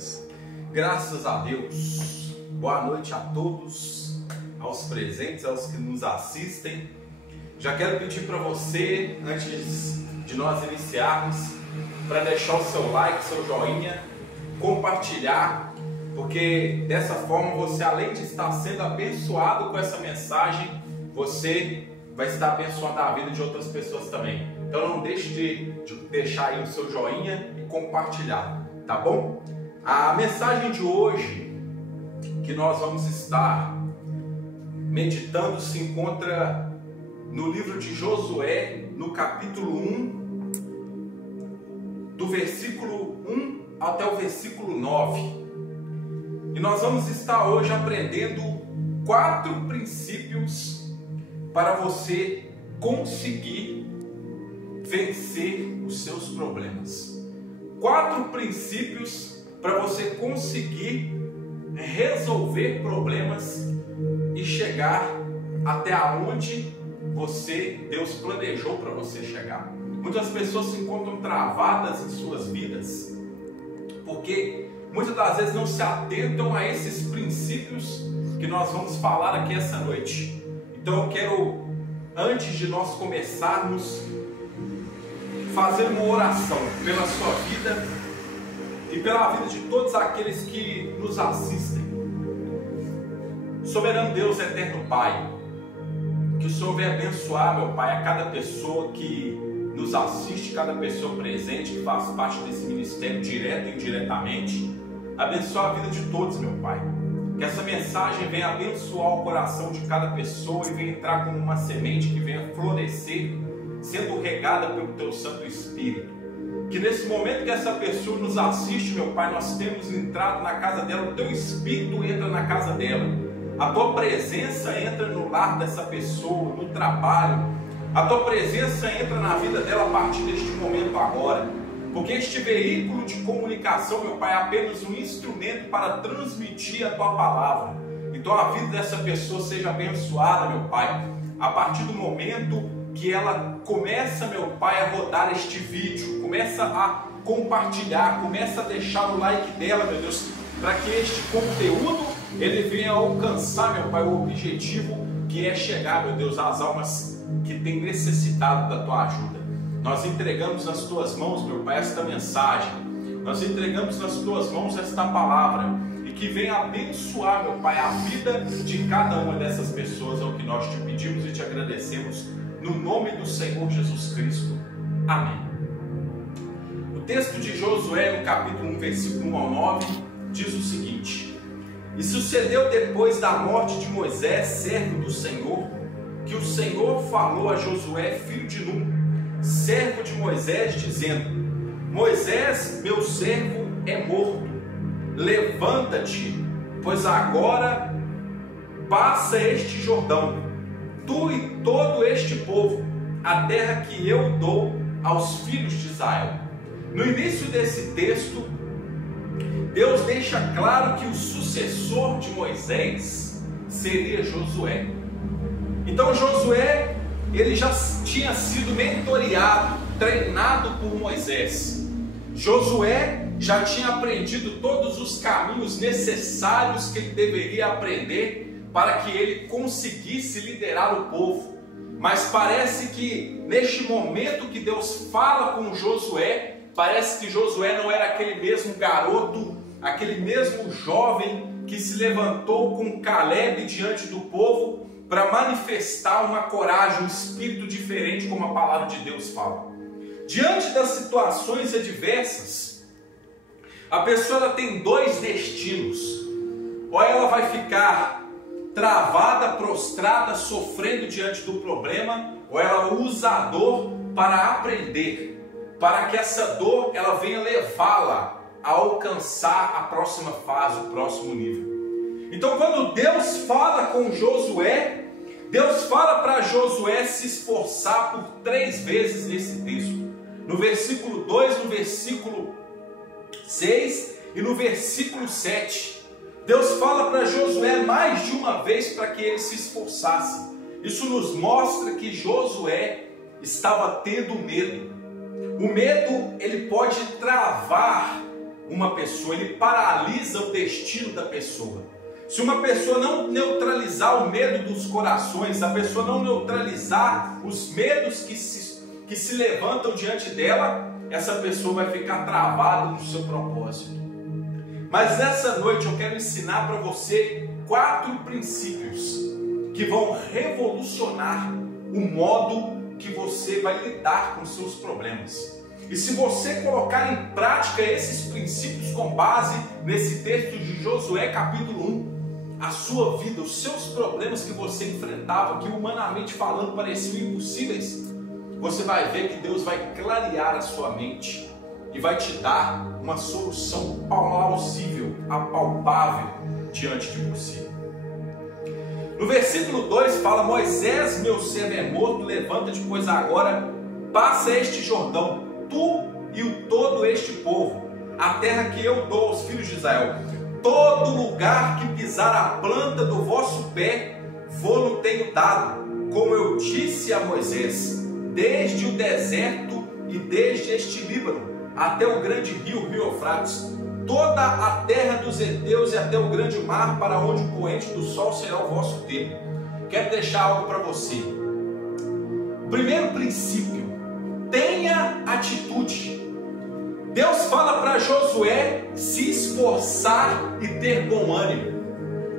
Deus. Graças a Deus. Boa noite a todos, aos presentes, aos que nos assistem. Já quero pedir para você, antes de nós iniciarmos, para deixar o seu like, seu joinha, compartilhar, porque dessa forma você, além de estar sendo abençoado com essa mensagem, você vai estar abençoando a vida de outras pessoas também. Então não deixe de deixar aí o seu joinha e compartilhar, tá bom? A mensagem de hoje que nós vamos estar meditando se encontra no livro de Josué, no capítulo 1, do versículo 1 até o versículo 9. E nós vamos estar hoje aprendendo 4 princípios para você conseguir vencer os seus problemas. 4 princípios para você conseguir resolver problemas e chegar até onde Deus planejou para você chegar. Muitas pessoas se encontram travadas em suas vidas porque muitas das vezes não se atentam a esses princípios que nós vamos falar aqui essa noite. Então eu quero, antes de nós começarmos, fazer uma oração pela sua vida e pela vida de todos aqueles que nos assistem. Soberano Deus, eterno Pai, que o Senhor venha abençoar, meu Pai, a cada pessoa que nos assiste, cada pessoa presente que faz parte desse ministério, direto e indiretamente. Abençoa a vida de todos, meu Pai. Que essa mensagem venha abençoar o coração de cada pessoa e venha entrar como uma semente que venha florescer, sendo regada pelo Teu Santo Espírito. Que nesse momento que essa pessoa nos assiste, meu Pai, nós temos entrado na casa dela, o Teu Espírito entra na casa dela, a Tua presença entra no lar dessa pessoa, no trabalho, a Tua presença entra na vida dela a partir deste momento agora, porque este veículo de comunicação, meu Pai, é apenas um instrumento para transmitir a Tua palavra. Então a vida dessa pessoa seja abençoada, meu Pai, a partir do momento que ela começa, meu Pai, a rodar este vídeo, começa a compartilhar, começa a deixar o like dela, meu Deus, para que este conteúdo ele venha alcançar, meu Pai, o objetivo que é chegar, meu Deus, às almas que têm necessitado da Tua ajuda. Nós entregamos nas Tuas mãos, meu Pai, esta mensagem, nós entregamos nas Tuas mãos esta palavra, e que venha abençoar, meu Pai, a vida de cada uma dessas pessoas. É o que nós te pedimos e te agradecemos, no nome do Senhor Jesus Cristo. Amém. O texto de Josué, no capítulo 1, versículo 1 ao 9, diz o seguinte: E sucedeu depois da morte de Moisés, servo do Senhor, que o Senhor falou a Josué, filho de Nun, servo de Moisés, dizendo: Moisés, meu servo, é morto. Levanta-te, pois agora passa este Jordão, tu e todo este povo, a terra que eu dou aos filhos de Israel. No início desse texto, Deus deixa claro que o sucessor de Moisés seria Josué. Então Josué, ele já tinha sido mentoreado, treinado por Moisés. Josué já tinha aprendido todos os caminhos necessários que ele deveria aprender para que ele conseguisse liderar o povo. Mas parece que neste momento que Deus fala com Josué, parece que Josué não era aquele mesmo garoto, aquele mesmo jovem que se levantou com Caleb diante do povo para manifestar uma coragem, um espírito diferente, como a palavra de Deus fala. Diante das situações adversas, a pessoa ela tem 2 destinos: ou ela vai ficar travada, prostrada, sofrendo diante do problema, ou ela usa a dor para aprender, para que essa dor ela venha levá-la a alcançar a próxima fase, o próximo nível. Então quando Deus fala com Josué, Deus fala para Josué se esforçar por 3 vezes nesse texto. No versículo 2, no versículo 6 e no versículo 7. Deus fala para Josué mais de uma vez para que ele se esforçasse. Isso nos mostra que Josué estava tendo medo. O medo, ele pode travar uma pessoa, ele paralisa o destino da pessoa. Se uma pessoa não neutralizar o medo dos corações, se a pessoa não neutralizar os medos que se levantam diante dela, essa pessoa vai ficar travada no seu propósito. Mas nessa noite eu quero ensinar para você 4 princípios que vão revolucionar o modo que você vai lidar com seus problemas. E se você colocar em prática esses princípios com base nesse texto de Josué capítulo 1, a sua vida, os seus problemas que você enfrentava, que humanamente falando pareciam impossíveis, você vai ver que Deus vai clarear a sua mente e vai te dar uma solução plausível, apalpável diante de você. No versículo 2 fala: Moisés, meu servo é morto, levanta-te, pois agora passa este Jordão, tu e o todo este povo, a terra que eu dou aos filhos de Israel. Todo lugar que pisar a planta do vosso pé, vou-lo tenho dado, como eu disse a Moisés, desde o deserto e desde este Líbano, até o grande rio Eufrates, toda a terra dos heteus e até o grande mar, para onde o poente do sol será o vosso termo. Quero deixar algo para você. Primeiro princípio: tenha atitude. Deus fala para Josué se esforçar e ter bom ânimo.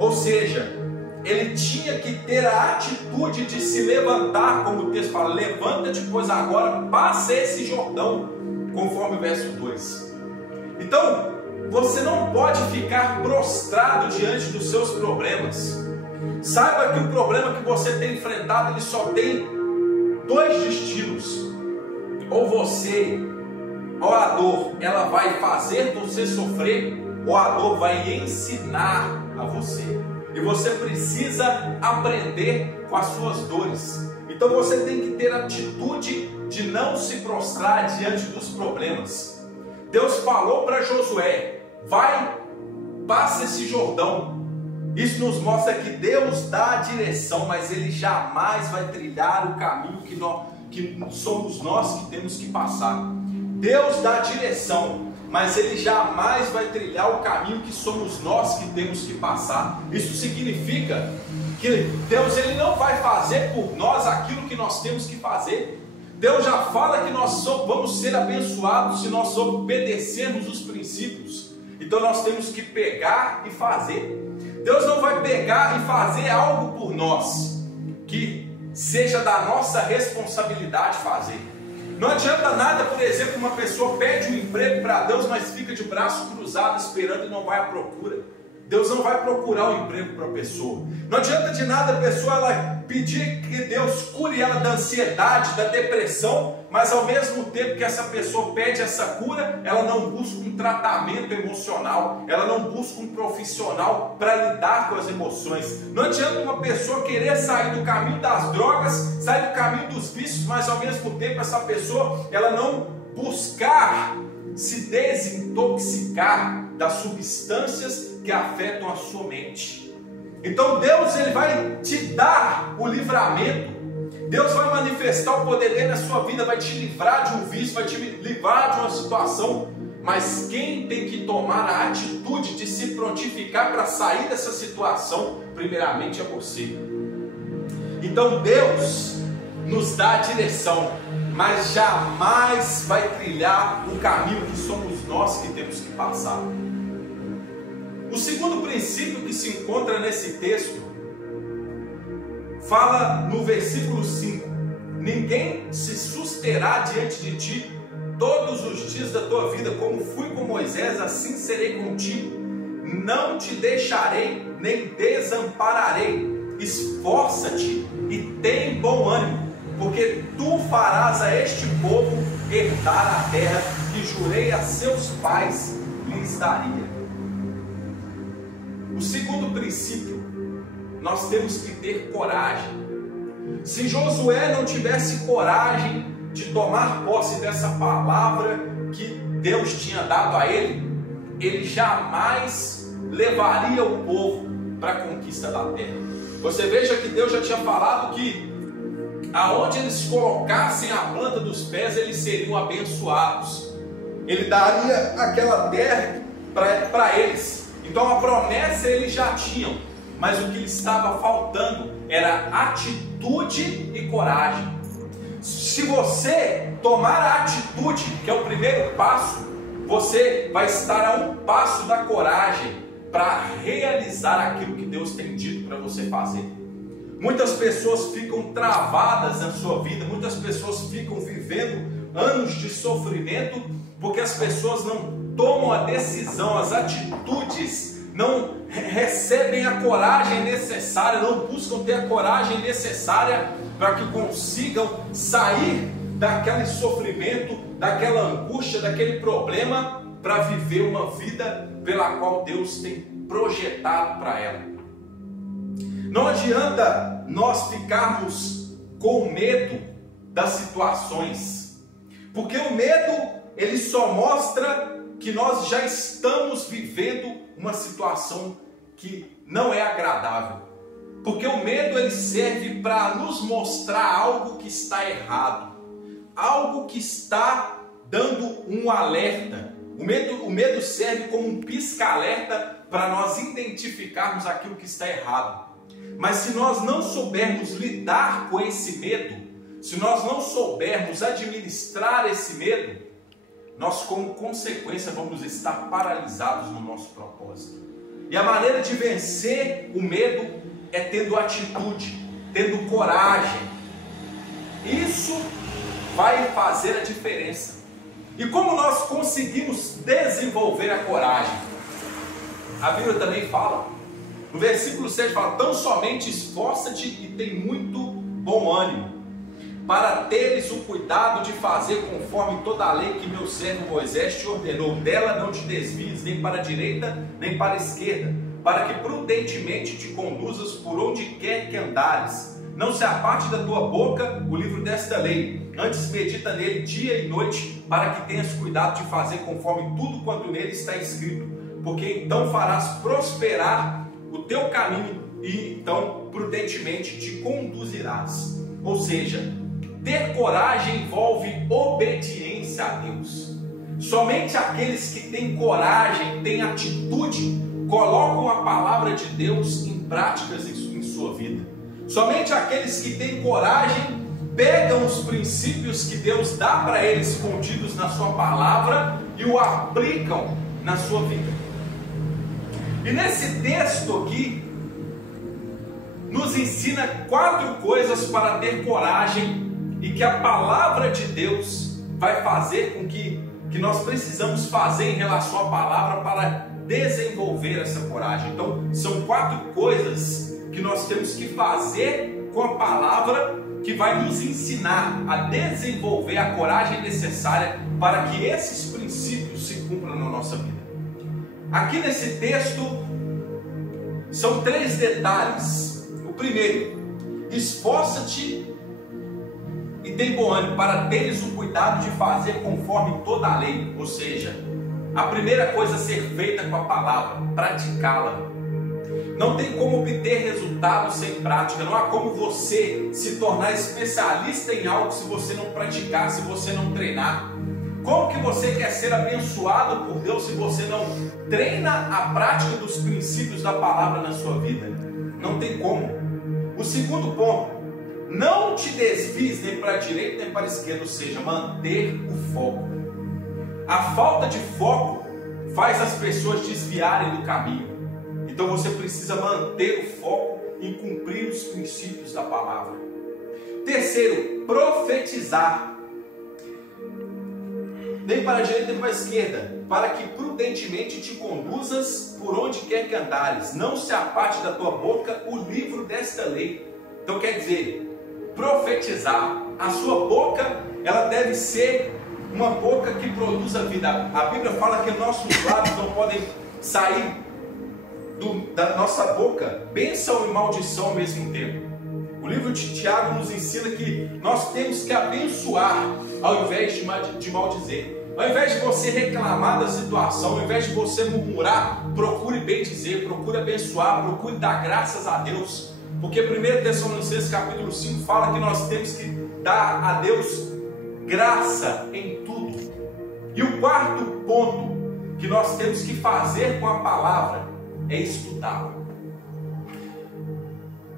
Ou seja, ele tinha que ter a atitude de se levantar, como o texto fala: levanta-te, pois agora passa esse Jordão, conforme o verso 2. Então, você não pode ficar prostrado diante dos seus problemas. Saiba que o problema que você tem enfrentado, ele só tem 2 destinos. Ou você, ou a dor, ela vai fazer você sofrer, ou a dor vai ensinar a você. E você precisa aprender com as suas dores. Então você tem que ter a atitude de não se prostrar diante dos problemas. Deus falou para Josué: vai, passa esse Jordão. Isso nos mostra que Deus dá a direção, mas Ele jamais vai trilhar o caminho que somos nós que temos que passar. Deus dá a direção, mas Ele jamais vai trilhar o caminho que somos nós que temos que passar. Isso significa que Deus, Ele não vai fazer por nós aquilo que nós temos que fazer. Deus já fala que nós vamos ser abençoados se nós obedecermos os princípios. Então nós temos que pegar e fazer. Deus não vai pegar e fazer algo por nós que seja da nossa responsabilidade fazer. Não adianta nada, por exemplo, uma pessoa pede um emprego para Deus, mas fica de braço cruzado esperando e não vai à procura. Deus não vai procurar um emprego para a pessoa. Não adianta de nada a pessoa ela pedir que Deus cure ela da ansiedade, da depressão, mas ao mesmo tempo que essa pessoa pede essa cura, ela não busca um tratamento emocional, ela não busca um profissional para lidar com as emoções. Não adianta uma pessoa querer sair do caminho das drogas, sair do caminho dos vícios, mas ao mesmo tempo essa pessoa ela não buscar se desintoxicar das substâncias que afetam a sua mente. Então Deus, Ele vai te dar o livramento. Deus vai manifestar o poder dele na sua vida, vai te livrar de um vício, vai te livrar de uma situação. Mas quem tem que tomar a atitude de se prontificar para sair dessa situação, primeiramente é você. Então Deus nos dá a direção, mas jamais vai trilhar o caminho que somos nós que temos que passar. O segundo princípio que se encontra nesse texto fala no versículo 5: ninguém se susterá diante de ti todos os dias da tua vida, como fui com Moisés, assim serei contigo, não te deixarei nem desampararei. Esforça-te e tem bom ânimo, porque tu farás a este povo herdar a terra que jurei a seus pais lhes daria. O segundo princípio, nós temos que ter coragem. Se Josué não tivesse coragem de tomar posse dessa palavra que Deus tinha dado a ele, ele jamais levaria o povo para a conquista da terra. Você veja que Deus já tinha falado que aonde eles colocassem a planta dos pés, eles seriam abençoados. Ele daria aquela terra para eles. Então a promessa eles já tinham, mas o que lhes estava faltando era atitude e coragem. Se você tomar a atitude, que é o primeiro passo, você vai estar a um passo da coragem para realizar aquilo que Deus tem dito para você fazer. Muitas pessoas ficam travadas na sua vida, muitas pessoas ficam vivendo anos de sofrimento, porque as pessoas não tomam a decisão, as atitudes, não recebem a coragem necessária, não buscam ter a coragem necessária para que consigam sair daquele sofrimento, daquela angústia, daquele problema, para viver uma vida pela qual Deus tem projetado para ela. Não adianta nós ficarmos com medo das situações, porque o medo ele só mostra que nós já estamos vivendo uma situação que não é agradável. Porque o medo ele serve para nos mostrar algo que está errado, algo que está dando um alerta. O medo serve como um pisca-alerta para nós identificarmos aquilo que está errado. Mas se nós não soubermos lidar com esse medo, se nós não soubermos administrar esse medo, nós como consequência vamos estar paralisados no nosso propósito. E a maneira de vencer o medo é tendo atitude, tendo coragem. Isso vai fazer a diferença. E como nós conseguimos desenvolver a coragem? A Bíblia também fala, no versículo 7 fala: tão somente esforça-te e tem muito bom ânimo, para teres o cuidado de fazer conforme toda a lei que meu servo Moisés te ordenou. Dela não te desvies nem para a direita nem para a esquerda, para que prudentemente te conduzas por onde quer que andares. Não se aparte da tua boca o livro desta lei, antes medita nele dia e noite, para que tenhas cuidado de fazer conforme tudo quanto nele está escrito, porque então farás prosperar o teu caminho e então prudentemente te conduzirás. Ou seja, ter coragem envolve obediência a Deus. Somente aqueles que têm coragem, têm atitude, colocam a palavra de Deus em práticas em sua vida. Somente aqueles que têm coragem pegam os princípios que Deus dá para eles escondidos na sua palavra e o aplicam na sua vida. E nesse texto aqui nos ensina 4 coisas para ter coragem e que a palavra de Deus vai fazer com que nós precisamos fazer em relação à palavra para desenvolver essa coragem. Então são 4 coisas que nós temos que fazer com a palavra, que vai nos ensinar a desenvolver a coragem necessária para que esses princípios se cumpram na nossa vida. Aqui nesse texto são 3 detalhes. O primeiro: esforça-te e tem bom ânimo, para teres o cuidado de fazer conforme toda a lei. Ou seja, a primeira coisa a ser feita com a palavra, praticá-la. Não tem como obter resultados sem prática. Não há como você se tornar especialista em algo se você não praticar, se você não treinar. Como que você quer ser abençoado por Deus se você não treina a prática dos princípios da palavra na sua vida? Não tem como. O segundo ponto: não te desvies nem para a direita nem para a esquerda, ou seja, manter o foco. A falta de foco faz as pessoas desviarem do caminho. Então você precisa manter o foco em cumprir os princípios da palavra. Terceiro, profetizar. Nem para a direita nem para a esquerda, para que prudentemente te conduzas por onde quer que andares. Não se aparte da tua boca o livro desta lei. Então quer dizer, profetizar. A sua boca, ela deve ser uma boca que produza vida. A Bíblia fala que nossos lábios não podem sair da nossa boca bênção e maldição ao mesmo tempo. O livro de Tiago nos ensina que nós temos que abençoar ao invés de maldizer. Ao invés de você reclamar da situação, ao invés de você murmurar, procure bem dizer, procure abençoar, procure dar graças a Deus. Porque 1 Tessalonicenses capítulo 5 fala que nós temos que dar a Deus graça em tudo. E o quarto ponto que nós temos que fazer com a palavra é estudá-la.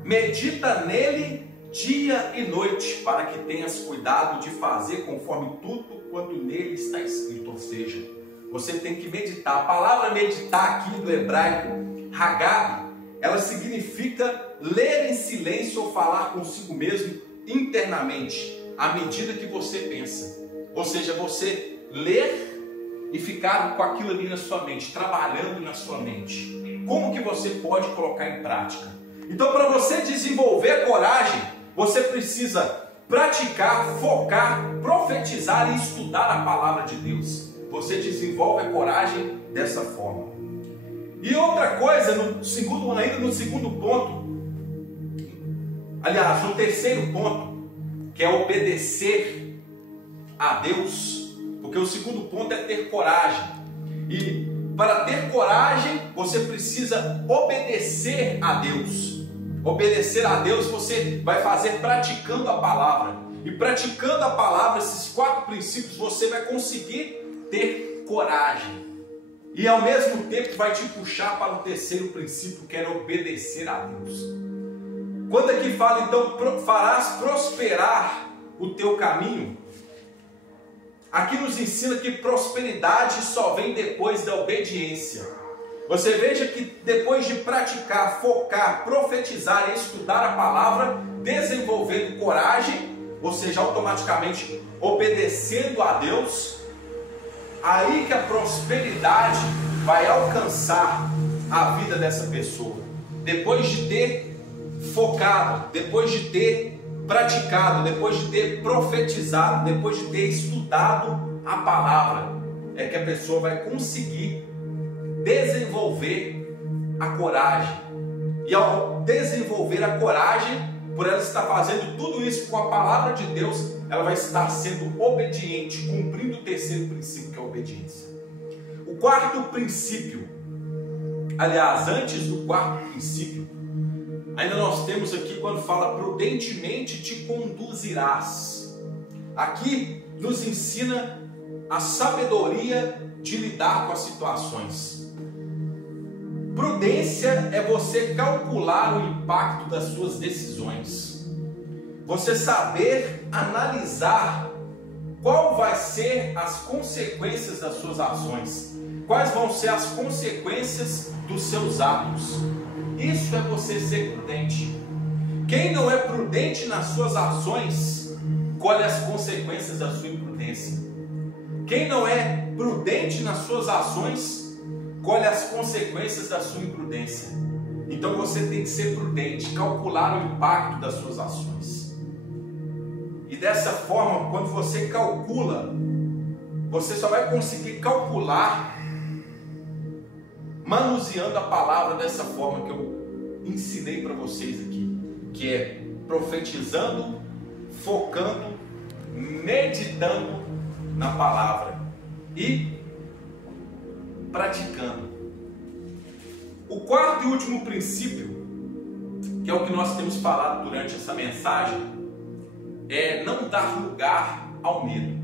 Medita nele dia e noite, para que tenhas cuidado de fazer conforme tudo quanto nele está escrito. Ou seja, você tem que meditar. A palavra meditar aqui do hebraico, hagab, ela significa ler em silêncio ou falar consigo mesmo internamente, à medida que você pensa. Ou seja, você ler e ficar com aquilo ali na sua mente, trabalhando na sua mente. Como que você pode colocar em prática? Então, para você desenvolver coragem, você precisa praticar, focar, profetizar e estudar a palavra de Deus. Você desenvolve a coragem dessa forma. E outra coisa, no segundo ponto, aliás, no terceiro ponto, que é obedecer a Deus. Porque o segundo ponto é ter coragem. E para ter coragem, você precisa obedecer a Deus. Obedecer a Deus você vai fazer praticando a palavra. E praticando a palavra, esses 4 princípios, você vai conseguir ter coragem. E ao mesmo tempo vai te puxar para o terceiro princípio, que é obedecer a Deus. Quando aqui fala, então, farás prosperar o teu caminho, aqui nos ensina que prosperidade só vem depois da obediência. Você veja que depois de praticar, focar, profetizar e estudar a palavra, desenvolvendo coragem, ou seja, automaticamente obedecendo a Deus, aí que a prosperidade vai alcançar a vida dessa pessoa. Depois de ter focado, depois de ter praticado, depois de ter profetizado, depois de ter estudado a palavra, é que a pessoa vai conseguir desenvolver a coragem. E ao desenvolver a coragem, por ela estar fazendo tudo isso com a palavra de Deus, ela vai estar sendo obediente, cumprindo o terceiro princípio, que é a obediência. O quarto princípio, aliás, antes do quarto princípio, ainda nós temos aqui quando fala prudentemente te conduzirás. Aqui nos ensina a sabedoria de lidar com as situações. Prudência é você calcular o impacto das suas decisões. Você saber analisar qual vai ser as consequências das suas ações. Quais vão ser as consequências dos seus atos. Isso é você ser prudente. Quem não é prudente nas suas ações, colhe as consequências da sua imprudência. Quem não é prudente nas suas ações, colhe as consequências da sua imprudência. Então você tem que ser prudente, calcular o impacto das suas ações. E dessa forma, quando você calcula, você só vai conseguir calcular manuseando a palavra dessa forma que eu ensinei para vocês aqui, que é profetizando, focando, meditando na palavra e praticando. O quarto e último princípio, que é o que nós temos falado durante essa mensagem, é não dar lugar ao medo.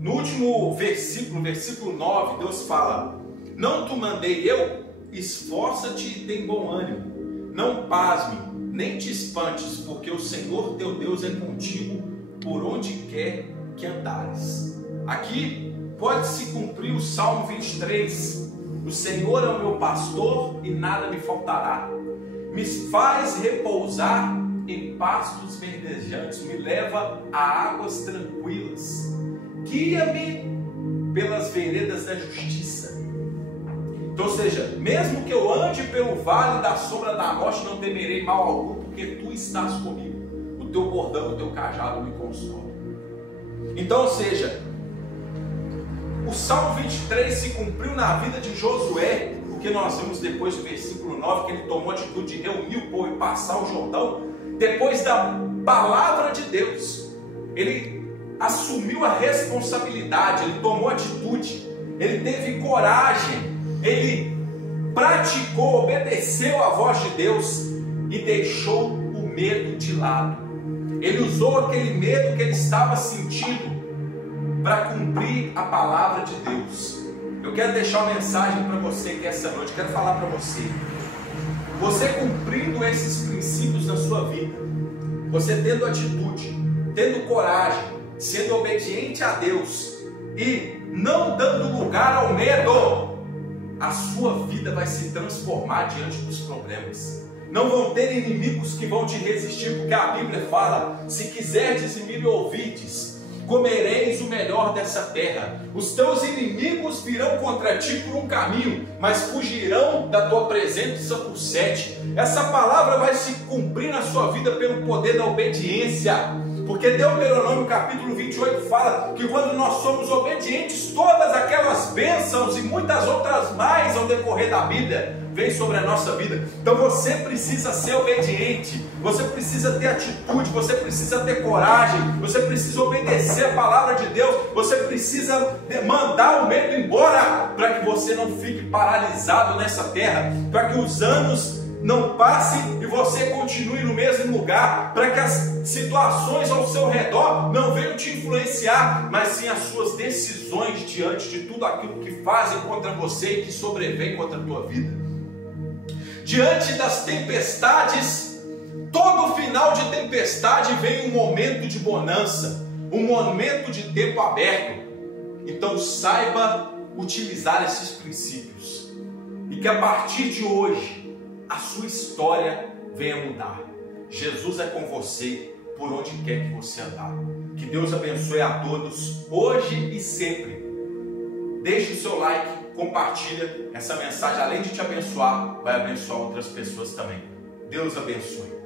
No último versículo, versículo 9, Deus fala: não te mandei eu, esforça-te e tem bom ânimo, não pasme, nem te espantes, porque o Senhor teu Deus é contigo por onde quer que andares. Aqui pode se cumprir o Salmo 23, o Senhor é o meu pastor e nada me faltará, me faz repousar em pastos verdejantes, me leva a águas tranquilas, guia-me pelas veredas da justiça. Então, ou seja, mesmo que eu ande pelo vale da sombra da morte, não temerei mal algum, porque tu estás comigo, o teu bordão, o teu cajado me consola. Então, ou seja, o Salmo 23 se cumpriu na vida de Josué, porque nós vimos depois do versículo 9 que ele tomou a atitude de reunir o povo e passar o Jordão. Depois da palavra de Deus, ele assumiu a responsabilidade, ele tomou atitude, ele teve coragem, ele praticou, obedeceu à voz de Deus e deixou o medo de lado. Ele usou aquele medo que ele estava sentindo para cumprir a palavra de Deus. Eu quero deixar uma mensagem para você que essa noite, quero falar para você. Você cumprindo esses princípios na sua vida, você tendo atitude, tendo coragem, sendo obediente a Deus e não dando lugar ao medo, a sua vida vai se transformar diante dos problemas. Não vão ter inimigos que vão te resistir, porque a Bíblia fala: se quiserdes e me ouvides, comereis o melhor dessa terra. Os teus inimigos virão contra ti por um caminho, mas fugirão da tua presença por 7. Essa palavra vai se cumprir na sua vida pelo poder da obediência, porque Deuteronômio capítulo 28 fala que quando nós somos obedientes, todas aquelas bênçãos e muitas outras mais ao decorrer da Bíblia vem sobre a nossa vida. Então você precisa ser obediente, você precisa ter atitude, você precisa ter coragem, você precisa obedecer a palavra de Deus, você precisa mandar o medo embora, para que você não fique paralisado nessa terra, para que os anos não passem e você continue no mesmo lugar, para que as situações ao seu redor não venham te influenciar, mas sim as suas decisões diante de tudo aquilo que fazem contra você e que sobrevém contra a tua vida. Diante das tempestades, todo final de tempestade vem um momento de bonança, um momento de tempo aberto. Então saiba utilizar esses princípios e que a partir de hoje a sua história venha mudar. Jesus é com você por onde quer que você andar. Que Deus abençoe a todos hoje e sempre. Deixe o seu like, compartilha essa mensagem, além de te abençoar, vai abençoar outras pessoas também. Deus abençoe.